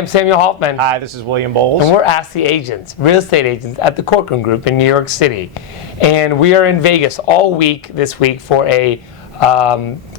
I'm Samuel Hoffman. Hi, this is William Bowles. And we're Ask the Agents, real estate agents at the Corcoran Group in New York City. And we are in Vegas all week this week for a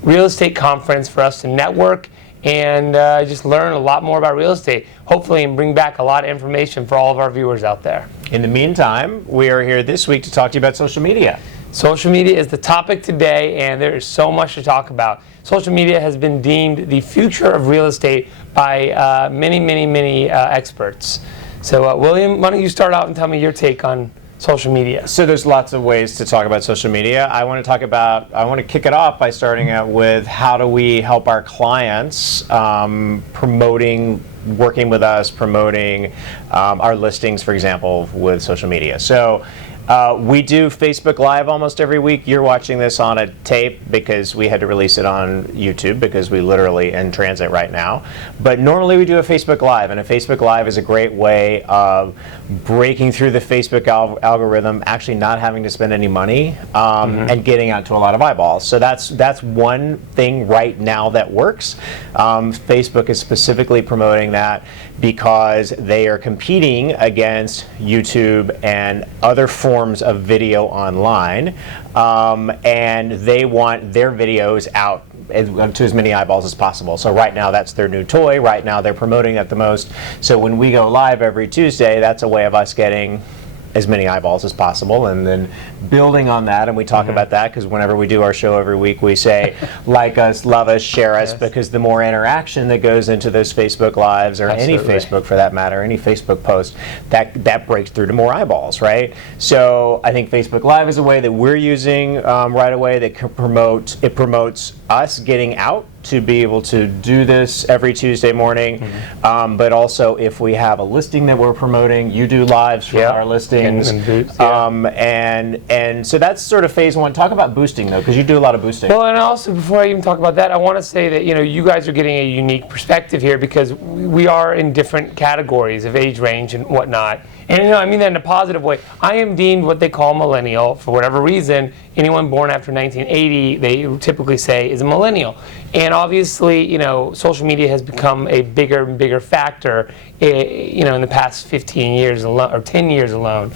real estate conference for us to network and just learn a lot more about real estate, hopefully, and bring back a lot of information for all of our viewers out there. In the meantime, we are here this week to talk to you about social media. Social media is the topic today, and there is so much to talk about. Social media has been deemed the future of real estate by many experts. So, William, why don't you start out and tell me your take on social media? So there's lots of ways to talk about social media. I want to kick it off by starting out with how do we help our clients working with us, promoting our listings, for example, with social media. So we do Facebook Live almost every week. You're watching this on a tape because we had to release it on YouTube because we literally in transit right now. But normally we do a Facebook Live, and a Facebook Live is a great way of breaking through the Facebook algorithm, actually not having to spend any money, and getting out to a lot of eyeballs. So that's one thing right now that works. Facebook is specifically promoting that because they are competing against YouTube and other forms of video online, and they want their videos out to as many eyeballs as possible. So right now that's their new toy. Right now they're promoting it the most. So when we go live every Tuesday, that's a way of us getting as many eyeballs as possible, and then building on that, and we talk about that because whenever we do our show every week, we say like us, love us, share us, because the more interaction that goes into those Facebook Lives, or any Facebook for that matter, any Facebook post, that breaks through to more eyeballs, right? So I think Facebook Live is a way that we're using right away that can promotes us getting out to be able to do this every Tuesday morning, but also if we have a listing that we're promoting, you do lives for our listings, and so that's sort of phase one. Talk about boosting though, because you do a lot of boosting. Well, and also before I even talk about that, I want to say that you guys are getting a unique perspective here because we are in different categories of age range and whatnot. And I mean that in a positive way. I am deemed what they call millennial for whatever reason. Anyone born after 1980, they typically say, is a millennial. And obviously, social media has become a bigger and bigger factor, in the past 15 years alone, or 10 years alone.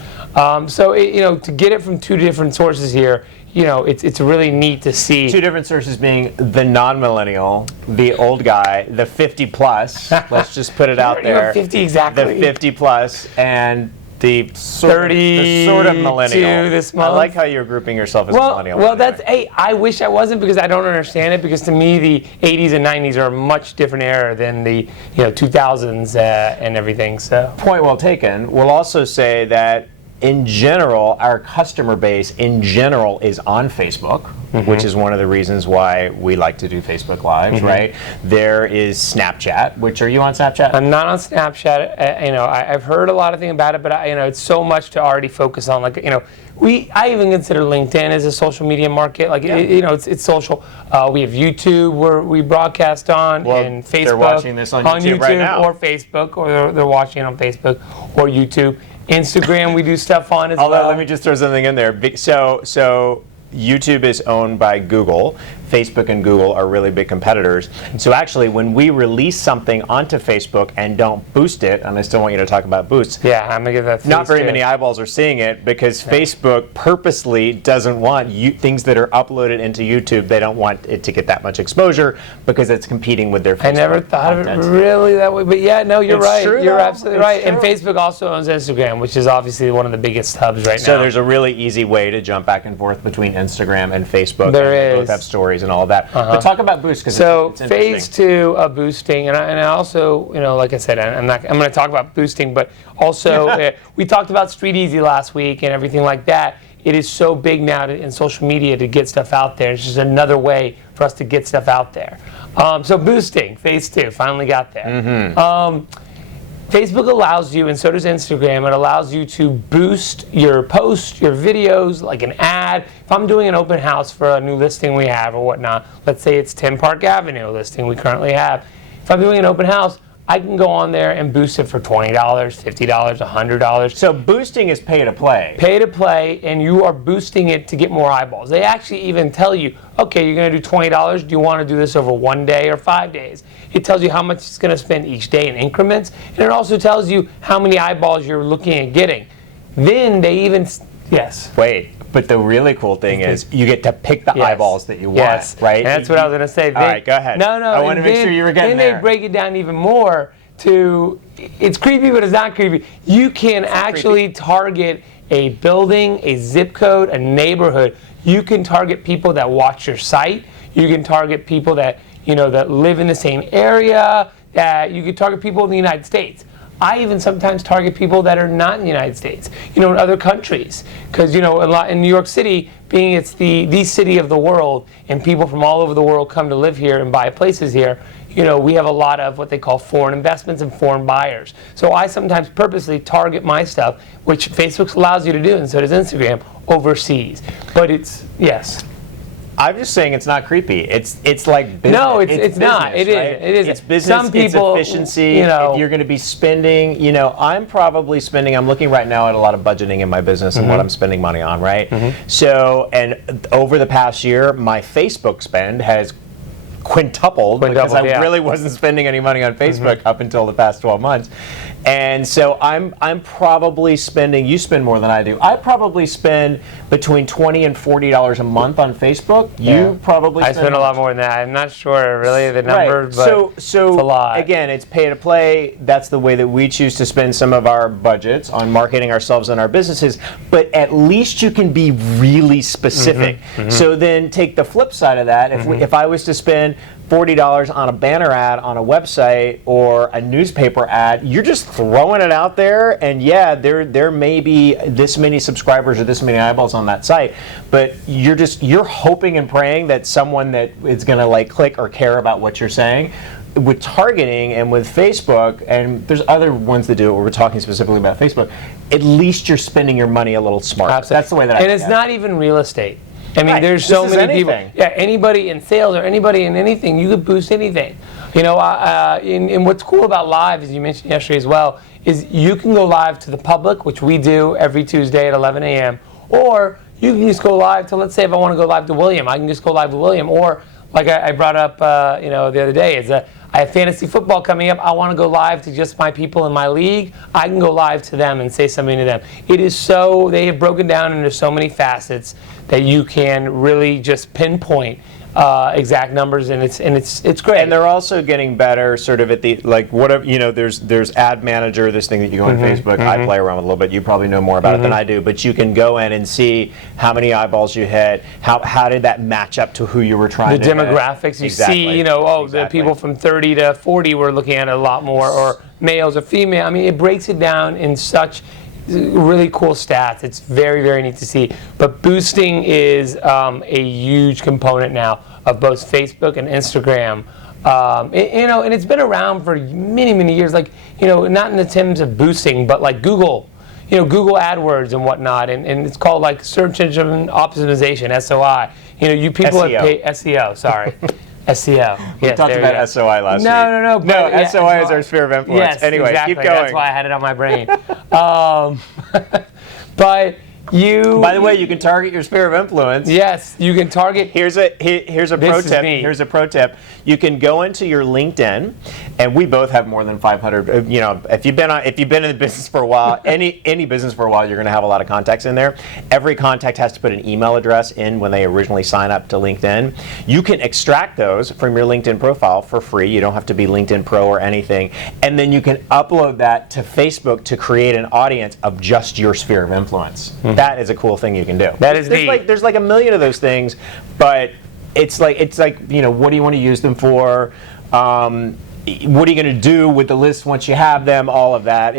So, to get it from two different sources here, it's really neat to see. Two different sources being the non-millennial, the old guy, the 50 plus. Let's just put it out there. You're 50 exactly. The 50 plus, and the sort of millennial. This month. I like how you're grouping yourself as a millennial. Well, I wish I wasn't, because I don't understand it, because to me the 80s and 90s are a much different era than the 2000s and everything. So point well taken. We'll also say that in general, our customer base in general is on Facebook, which is one of the reasons why we like to do Facebook Lives, right? There is Snapchat. Which, are you on Snapchat? I'm not on Snapchat. I've heard a lot of things about it, but it's so much to already focus on. Like, I even consider LinkedIn as a social media market. Like, it's social. We have YouTube where we broadcast on, and Facebook. They're watching this on YouTube right now, or Facebook, or they're watching it on Facebook or YouTube. Instagram, we do stuff on as well. Although, let me just throw something in there. So YouTube is owned by Google. Facebook and Google are really big competitors. So actually, when we release something onto Facebook and don't boost it, and I still want you to talk about boosts. Yeah, I'm gonna give that. Not very many eyeballs are seeing it because Facebook purposely doesn't want things that are uploaded into YouTube. They don't want it to get that much exposure because it's competing with their Facebook. I never thought content. of it really that way, but yeah, no, you're right. True, you're though. absolutely right. And Facebook also owns Instagram, which is obviously one of the biggest hubs right now. So there's a really easy way to jump back and forth between Instagram and Facebook. There They is. both have stories and all of that. But talk about boost, because it's phase two of boosting, and I also, like I said, I'm going to talk about boosting, but also we talked about Street Easy last week and everything like that. It is so big now in social media to get stuff out there. It's just another way for us to get stuff out there. So boosting, phase two, finally got there. Facebook allows you, and so does Instagram, it allows you to boost your posts, your videos, like an ad. If I'm doing an open house for a new listing we have or whatnot, let's say it's 10 Park Avenue listing we currently have. If I'm doing an open house, I can go on there and boost it for $20, $50, $100. So boosting is pay to play. Pay to play, and you are boosting it to get more eyeballs. They actually even tell you, okay, you're going to do $20. Do you want to do this over 1 day or 5 days? It tells you how much it's going to spend each day in increments, and it also tells you how many eyeballs you're looking at getting. Then they even, yes. Wait, but the really cool thing is you get to pick the eyeballs that you want, yes. right? And that's what I was going to say. All right, go ahead. No, I want to make sure you were getting there. Then they break it down even more to, it's creepy, but it's not creepy. You can actually target a building, a zip code, a neighborhood. You can target people that watch your site. You can target people that, that live in the same area. That you can target people in the United States. I even sometimes target people that are not in the United States, in other countries. Because, a lot in New York City, being it's the city of the world, and people from all over the world come to live here and buy places here, we have a lot of what they call foreign investments and foreign buyers. So I sometimes purposely target my stuff, which Facebook allows you to do, and so does Instagram, overseas. But it's, yes. I'm just saying it's not creepy. It's like business. No, it's business, not. It right? isn't. It isn't. It's business. Some people, it's efficiency. If you're going to be spending, I'm probably spending. I'm looking right now at a lot of budgeting in my business and what I'm spending money on, right? So, and over the past year, my Facebook spend has quintupled because I really wasn't spending any money on Facebook up until the past 12 months. And so I'm probably spending, you spend more than I do. I probably spend between $20 and $40 a month on Facebook. You probably I spend a lot more than that. I'm not sure really the number, right. but so it's a lot. Again, it's pay to play. That's the way that we choose to spend some of our budgets on marketing ourselves and our businesses. But at least you can be really specific. So then take the flip side of that. If I was to spend $40 on a banner ad on a website or a newspaper ad, you're just throwing it out there, and there may be this many subscribers or this many eyeballs on that site, but you're hoping and praying that someone that is going to click or care about what you're saying. With targeting and with Facebook, and there's other ones that do it where we're talking specifically about Facebook, at least you're spending your money a little smarter. Absolutely. That's the way that I And it's not even real estate. I mean, there's so many people. Yeah, anybody in sales or anybody in anything, you could boost anything. And what's cool about live, as you mentioned yesterday as well, is you can go live to the public, which we do every Tuesday at 11 a.m. Or you can just go live to, let's say if I want to go live to William, I can just go live to William. Or like I brought up, the other day, I have fantasy football coming up. I want to go live to just my people in my league. I can go live to them and say something to them. It is so, they have broken down into so many facets that you can really just pinpoint exact numbers, and it's great. And they're also getting better, sort of at the whatever There's Ad Manager, this thing that you go on Facebook. I play around with a little bit. You probably know more about it than I do, but you can go in and see how many eyeballs you hit. How did that match up to who you were trying to hit? The demographics you see. The people from 30 to 40 we're looking at a lot more, or males or female. I mean, it breaks it down in such really cool stats. It's very, very neat to see. But boosting is a huge component now of both Facebook and Instagram. And it's been around for many, many years. Not in the terms of boosting, but like Google, Google AdWords and whatnot. And it's called search engine optimization, SOI. You people SEO. Have paid SEO. Sorry. SEO. We talked about SOI last week. No. No, SOI is our sphere of influence. Yes, anyway, exactly. keep going. That's why I had it on my brain. But By the way, you can target your sphere of influence. Yes, you can target. Here's a pro tip. Here's a pro tip. You can go into your LinkedIn, and we both have more than 500. If you've been in the business for a while, any business for a while, you're going to have a lot of contacts in there. Every contact has to put an email address in when they originally sign up to LinkedIn. You can extract those from your LinkedIn profile for free. You don't have to be LinkedIn Pro or anything, and then you can upload that to Facebook to create an audience of just your sphere of influence. Mm-hmm. That is a cool thing you can do. There's a million of those things, but it's like what do you want to use them for? What are you going to do with the list once you have them? All of that.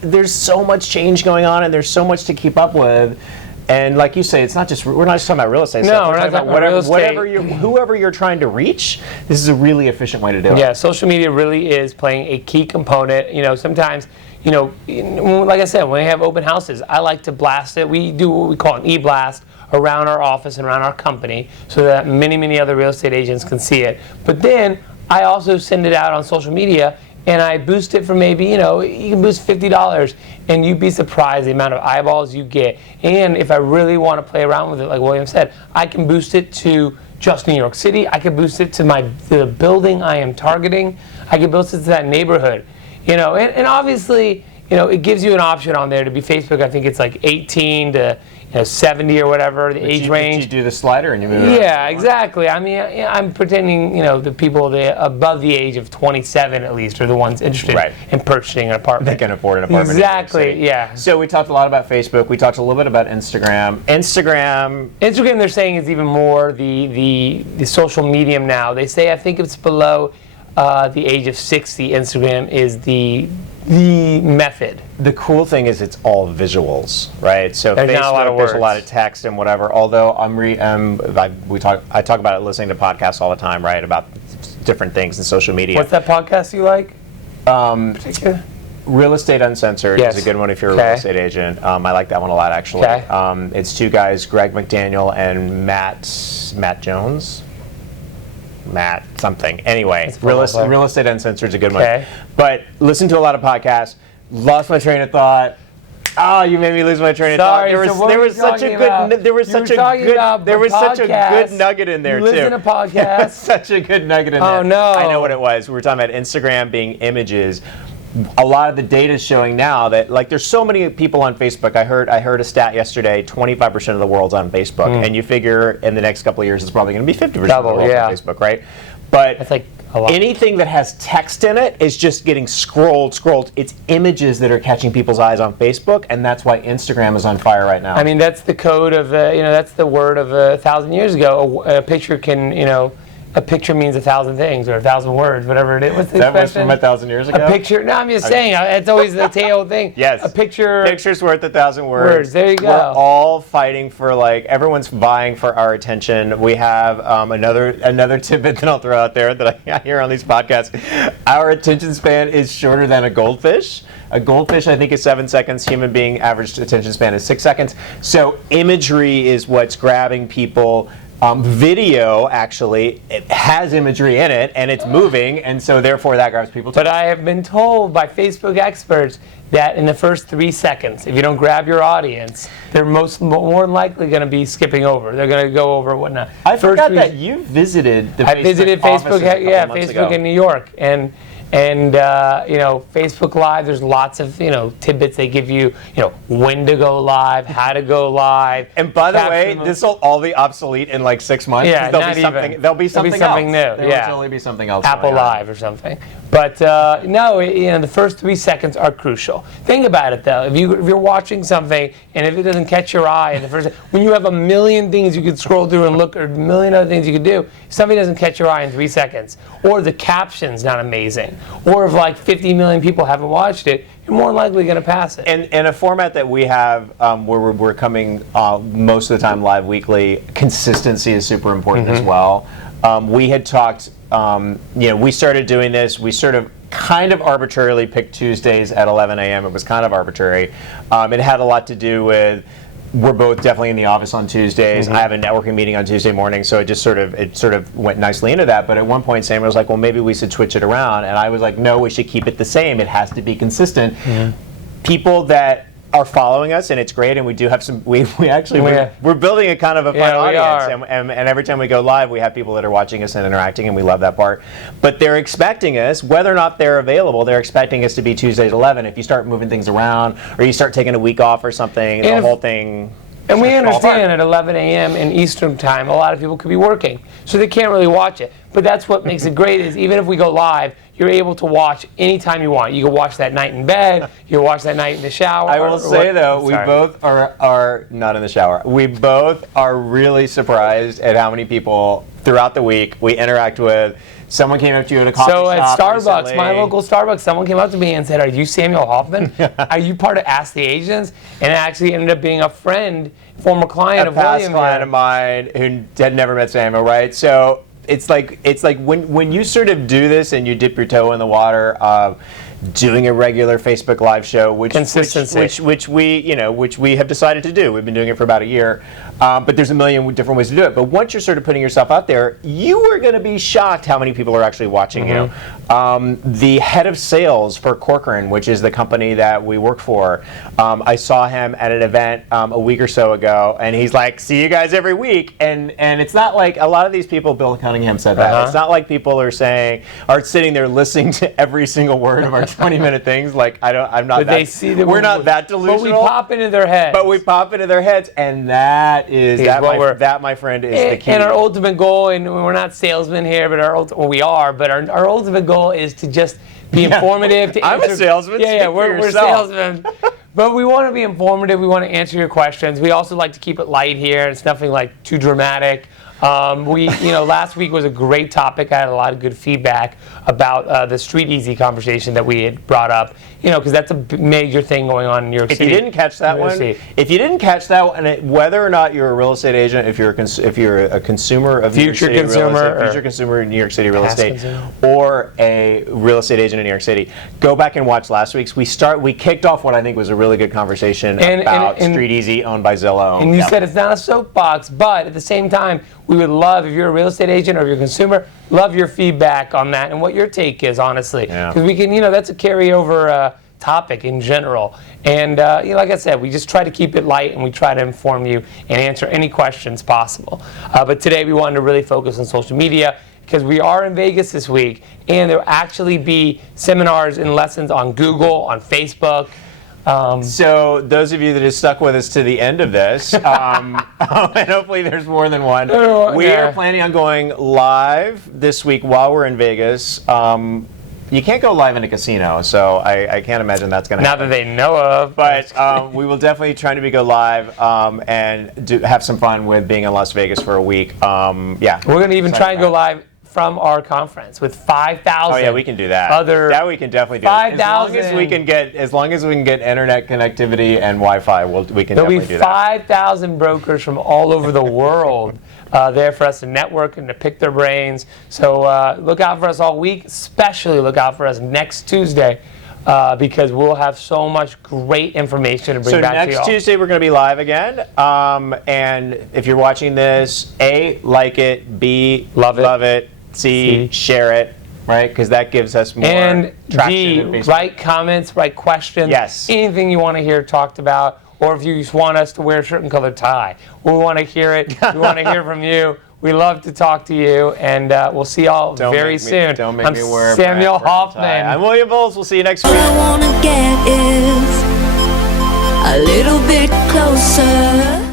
There's so much change going on, and there's so much to keep up with. And like you say, we're not just talking about real estate. No, we're not talking about whoever you're trying to reach. This is a really efficient way to do it. Yeah, social media really is playing a key component. Sometimes. Like I said, when we have open houses, I like to blast it. We do what we call an e-blast around our office and around our company so that many, many other real estate agents can see it. But then I also send it out on social media, and I boost it for maybe, you can boost $50, and you'd be surprised the amount of eyeballs you get. And if I really want to play around with it, like William said, I can boost it to just New York City. I can boost it to the building I am targeting. I can boost it to that neighborhood. And obviously, it gives you an option on there to be Facebook. I think it's like 18 to 70 or whatever, the age range. You do the slider and you move it. Yeah, exactly. I mean, I'm pretending, the people above the age of 27 at least are the ones interested in purchasing an apartment. They can afford an apartment. Exactly, yeah. So we talked a lot about Facebook. We talked a little bit about Instagram. Instagram, they're saying, is even more the social medium now. They say, I think it's below the age of 60, Instagram is the method. The cool thing is it's all visuals, right? So there's Facebook, not a lot of there's a words. lot of text and whatever. Although I talk about it listening to podcasts all the time, right? About different things in social media. What's that podcast you like? Particular? Real Estate Uncensored is a good one if you're a real estate agent. I like that one a lot, actually. Okay. It's two guys, Greg McDaniel and Matt Jones. Matt something. Anyway, Real Estate Uncensored is a good one. But listen to a lot of podcasts. Lost my train of thought. Oh, you made me lose my train of thought. There was such a good nugget in there too. You listen to podcasts. Such a good nugget in there. Oh no! I know what it was. We were talking about Instagram being images. A lot of the data is showing now that there's so many people on Facebook. I heard a stat yesterday. 25% of the world's on Facebook, and you figure in the next couple of years it's probably going to be 50% of the world on Facebook, right? But that's like a lot. Anything that has text in it is just getting scrolled. It's images that are catching people's eyes on Facebook, and that's why Instagram is on fire right now. I mean, that's the code of that's the word of 1,000 years ago. A picture can a picture means 1,000 things or 1,000 words, whatever it is. What's the expression? That was from 1,000 years ago? A picture, no, I'm just saying, it's always the tail thing. Yes. A picture. Picture's worth 1,000 words. There you go. We're all fighting for, everyone's vying for our attention. We have another tidbit that I'll throw out there that I hear on these podcasts. Our attention span is shorter than a goldfish. A goldfish, I think, is 7 seconds. Human being average attention span is 6 seconds. So imagery is what's grabbing people. Video, actually, it has imagery in it, and it's moving, and so therefore that grabs people too. But I have been told by Facebook experts that in the first 3 seconds, if you don't grab your audience, they're more likely going to be skipping over. They're going to go over and whatnot. I forgot that you visited the I visited Facebook, Facebook ago. In New York, and Facebook Live, there's lots of tidbits they give you, when to go live, how to go live. And by the way, this will all be obsolete in 6 months. Yeah, there'll be something new. There will totally be something else. Apple Live or something. But no, the first 3 seconds are crucial. Think about it though. If you're watching something and if it doesn't catch your eye in the first, when you have a million things you could scroll through and look, or a million other things you could do, if something doesn't catch your eye in 3 seconds, or the caption's not amazing, or if 50 million people haven't watched it, you're more likely going to pass it. And a format that we have where we're coming most of the time live weekly, consistency is super important as well. We had talked, we started doing this, we sort of kind of arbitrarily picked Tuesdays at 11 a.m. It was kind of arbitrary. It had a lot to do with we're both definitely in the office on Tuesdays. I have a networking meeting on Tuesday morning, so it sort of went nicely into that. But at one point, Sam was like, "Well, maybe we should switch it around," and I was like, "No, we should keep it the same. It has to be consistent." People that are following us, and it's great, and we do have some. We're building a kind of a fun audience, and every time we go live, we have people that are watching us and interacting, and we love that part. But they're expecting us, whether or not they're available, they're expecting us to be Tuesdays at 11. If you start moving things around, or you start taking a week off or something, the whole thing. And we understand at 11 a.m. in Eastern time, a lot of people could be working, so they can't really watch it. But that's what makes it great is even if we go live, you're able to watch anytime you want. You can watch that night in bed. You can watch that night in the shower. I will say, though, we both are not in the shower. We both are really surprised at how many people throughout the week we interact with. Someone came up to you at a coffee shop. So at Starbucks, recently. my local Starbucks, someone came up to me and said, "Are you Samuel Hoffman? Are you part of Ask the Agents?" And it actually ended up being a friend, former client of William. A past client of mine who had never met Samuel, right? So it's like when you sort of do this and you dip your toe in the water, doing a regular Facebook Live show, Consistency. which we have decided to do. We've been doing it for about a year, but there's a million different ways to do it. But once you're sort of putting yourself out there, you are going to be shocked how many people are actually watching you. The head of sales for Corcoran, which is the company that we work for, I saw him at an event a week or so ago, and he's like, "See you guys every week." And it's not like a lot of these people. Bill Cunningham said that. It's not like people are sitting there listening to every single word of our 20-minute things. Like I'm not. But they see that we're not that delusional. But we pop into their heads. But we pop into their heads, and that is that, my friend, is the key. And our ultimate goal, and we're not salesmen here, but we are. But our ultimate goal is to just be informative. To I'm a salesman. Yeah, we're salesmen. But we want to be informative. We want to answer your questions. We also like to keep it light here. It's nothing like too dramatic. Last week was a great topic. I had a lot of good feedback about the Street Easy conversation that we had brought up. Because that's a major thing going on in New York City. If you didn't catch that one, whether or not you're a real estate agent, if you're a consumer of future consumer in New York City real estate, or a real estate agent in New York City, go back and watch last week's. We kicked off what I think was a really good conversation about Street Easy, owned by Zillow. And you said it's not a soapbox, but at the same time, we would love, if you're a real estate agent or if you're a consumer, love your feedback on that and what your take is, honestly. Because we can, that's a carryover topic in general. And like I said, we just try to keep it light and we try to inform you and answer any questions possible. But today we wanted to really focus on social media because we are in Vegas this week and there will actually be seminars and lessons on Google, on Facebook. So those of you that have stuck with us to the end of this, and hopefully there's more than one, we are planning on going live this week while we're in Vegas. You can't go live in a casino, so I can't imagine that's going to happen. Not that they know of. But we will definitely try to go live and have some fun with being in Las Vegas for a week. We're going to even try and go live from our conference with 5,000. Oh yeah, we can do that. That we can definitely do. 5,000. As long as we can get internet connectivity and Wi-Fi, we can definitely do that. There'll be 5,000 brokers from all over the world there for us to network and to pick their brains. So look out for us all week. Especially look out for us next Tuesday. Because we'll have so much great information to bring back to you all. So next Tuesday we're going to be live again. And if you're watching this, A, like it, B, love it, C, share it, right? Because that gives us more traction. D, write comments, write questions. Yes. Anything you want to hear talked about, or if you just want us to wear a certain color tie. We want to hear it. We want to hear from you. We love to talk to you, and we'll see y'all very soon. Don't make me wear a Samuel Hoffman. I'm William Bowles. We'll see you next week. All I wanna get is a little bit closer.